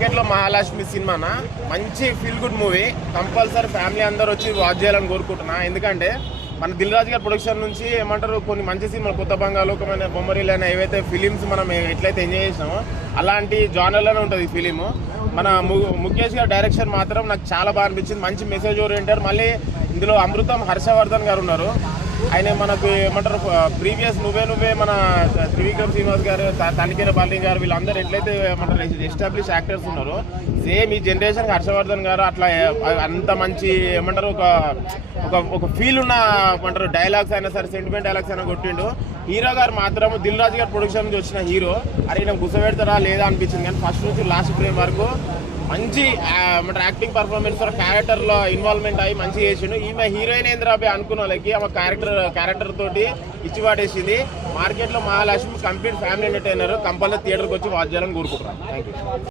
మార్కెట్లో మహాలక్ష్మి సినిమానా మంచి feel good movie. Compulsory family అందరూ వచ్చి వాచ్ చేయాలని కోరుకుంటున్నా. ఎందుకంటే మన దిల్ రాజు గారి ప్రొడక్షన్ నుంచి ఏమంటారు కొన్ని మంచి సినిమాలు, కొత్త బంగాళాఖమైన, బొమ్మరీలు అయినా ఏవైతే ఫిలిమ్స్ మనం ఎట్లయితే ఎంజాయ్ చేసినామో అలాంటి జానర్లోనే ఉంటుంది ఈ ఫిలిము. మన ముఖేష్ గారి డైరెక్షన్ మాత్రం నాకు చాలా బాగా అనిపించింది. మంచి మెసేజ్ ఓరియంటెడ్. మళ్ళీ ఇందులో అమృతం హర్షవర్ధన్ గారు ఉన్నారు. ఆయన మనకు ఏమంటారు ప్రీవియస్ నువ్వే మన త్రివిక్రమ్ శ్రీనివాస్ గారు, తనిఖీర బాలి గారు వీళ్ళందరూ ఎట్లయితే ఏమంటారు ఎస్టాబ్లిష్ యాక్టర్స్ ఉన్నారు, సేమ్ ఈ జనరేషన్ హర్షవర్ధన్ గారు అట్లా అంత మంచి ఏమంటారు ఒక ఫీల్ ఉన్న ఏమంటారు డైలాగ్స్ అయినా సరే, సెంటిమెంట్ డైలాగ్స్ అయినా కొట్టిండు. హీరో గారు మాత్రం దిల్ రాజు గారి ప్రొడక్షన్ నుంచి వచ్చిన హీరో. అరే నాకు గుసపెడతారా లేదా అనిపించింది. కానీ ఫస్ట్ నుంచి లాస్ట్ ఫ్రేమ్ వరకు మంచి యాక్టింగ్ పర్ఫార్మెన్స్, క్యారెక్టర్లో ఇన్వాల్వ్మెంట్ అయ్యి మంచిగా చేసిండు. ఈమె హీరోయిన్ ఏంద్రాబే అనుకున్న వాళ్ళకి ఆమె క్యారెక్టర్ తోటి ఇచ్చి పాటేసింది. మార్కెట్లో Mahalakshmi complete family entertainer. Compulsory థియేటర్కి వచ్చి వాచ్ చేయాలని కోరుకుంటున్నాను. Thank you.